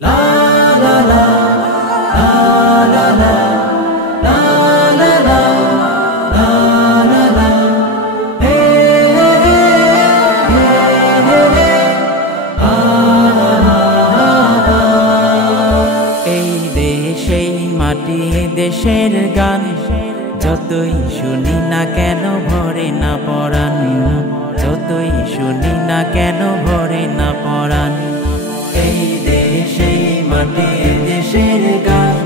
La la la la la la la la la la la la hey hey hey এই দেশে মাটি দেশের গান যতই শুনি না কেন ভরে না পরাণ যতই শুনি না কেন ভরে না পরাণ এই দেশে মাটি দেশের গান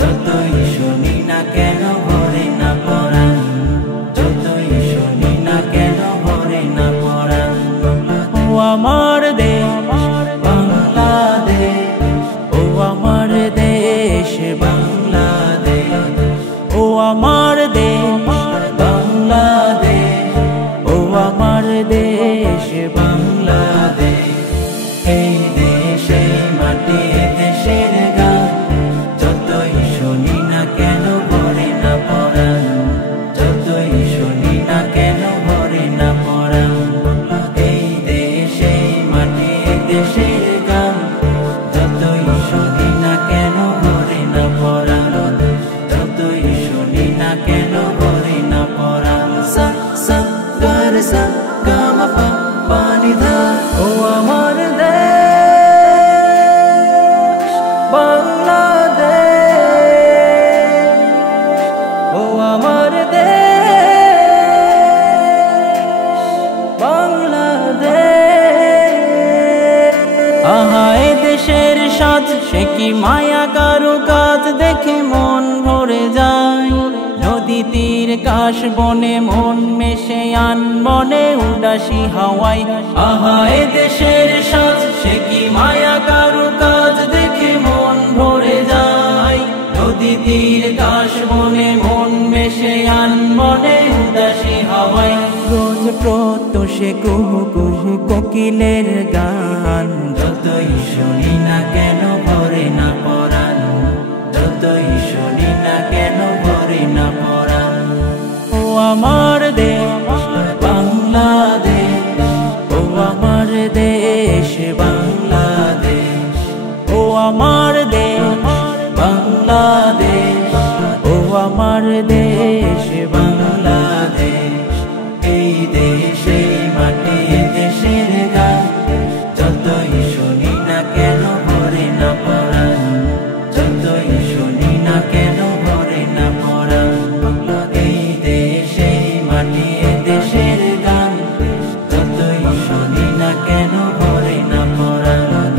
যতই শুনি না কেন ভরে না পরাণ যতই শুনি না কেন ভরে না পরাণ ও আমার দেশ বাংলাদেশ ও আমার দেশ বাংলাদেশ ও আমার দেশ বাংলাদেশ ও আমার দেশ বাংলাদেশ এই দেশে মাটি দেশের গান যতই শুনি না কেন ভরে না পরাণ যতই শুনি না কেন ভরে না পরাণ এই দেশে মাটি দেশের গান যতই শুনি না কেন ভরে না পরাণ যতই শুনি না কেন ভরে না পরাণ সা সা গা রে সা গা মা পা পা নি ধা ও আমার দেশ বাংলাদেশ ও আমার দেশ বাংলাদেশ আহা এ দেশের সাজ সে কি মায়া কারু কাজ দেখে মন ভরে যায় নদী তীর কাশ বনে মন মেশে আন মনে উদাসী হাওয়ায় আহা এ দেশের সাজ সে কি মায়া কারু কাজ দেখে মন ভরে যায় নদী তীর কাশ বনে মন মেশে আন মনে উদাসী হাওয়ায় রোজ প্রত্যুষে কুহু কুহু কোকিলের গান যতই শুনি না কেন ভরে না পরাণ যতই শুনি না কেন ভরে না পরাণ ও আমার দেশ বাংলাদেশ ও আমার দেশ বাংলাদেশ ও আমার দেশ বাংলাদেশ ও আমার দেশ বাংলাদেশ এই দেশে মাটি দেশের গান যতই শুনি না কেন ভরে না পরাণ যতই শুনি না কেন ভরে না পরাণ এই দেশে মাটি দেশের গান যতই শুনি না কেন ভরে না পরাণ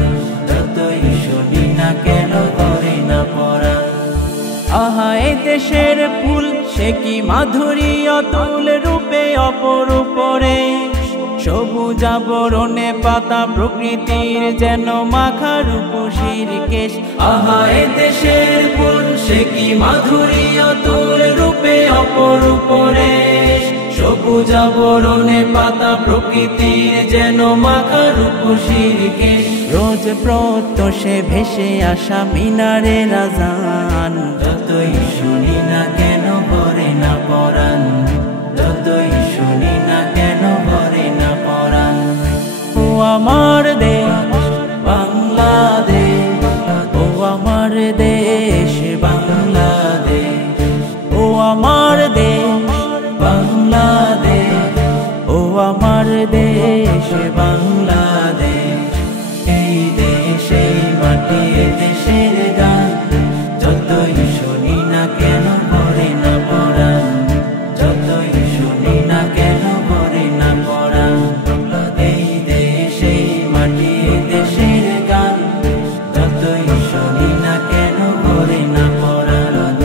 যতই শুনি না কেন ভরে না পরাণ আহা এ দেশের ফুল সে কি মাধুরী অতুল রূপে অপরূপ রে সবুজ আবরণে পাতা প্রকৃতির যেন মাখা রূপসীর কেশ আহা এ দেশের ফুল সে কি মাধুরী অতুল রূপে অপরূপ রে সবুজ আবরণে পাতা প্রকৃতির যেন মাখা রূপসীর কেশ রোজ প্রত্যুষে ভেসে আসা মিনারে রাজান যতই শুনি না কেন ভরে না পরাণ যতই শুনি না কেন ভরে না পরাণ ও আমার দেশ বাংলাদেশ ও আমার দেশ বাংলাদেশ ও আমার দেশ বাংলাদেশ ও আমার দেশ বাংলাদেশ এই দেশে মাটি দেশের গান যতই শুনি না কেন ভরে না পরাণ যতই শুনি না কেন ভরে না পরাণ এই দেশে মাটি দেশের গান যতই শুনি না কেন ভরে না পরাণ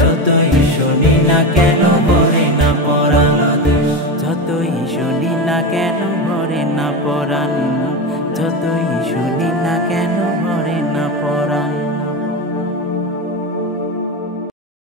যতই শুনি না কেন ভরে না পরাণ যতই শুনি না কেন ভরে না পরাণ যতই শুনি না কেন ভরে না পরাণ।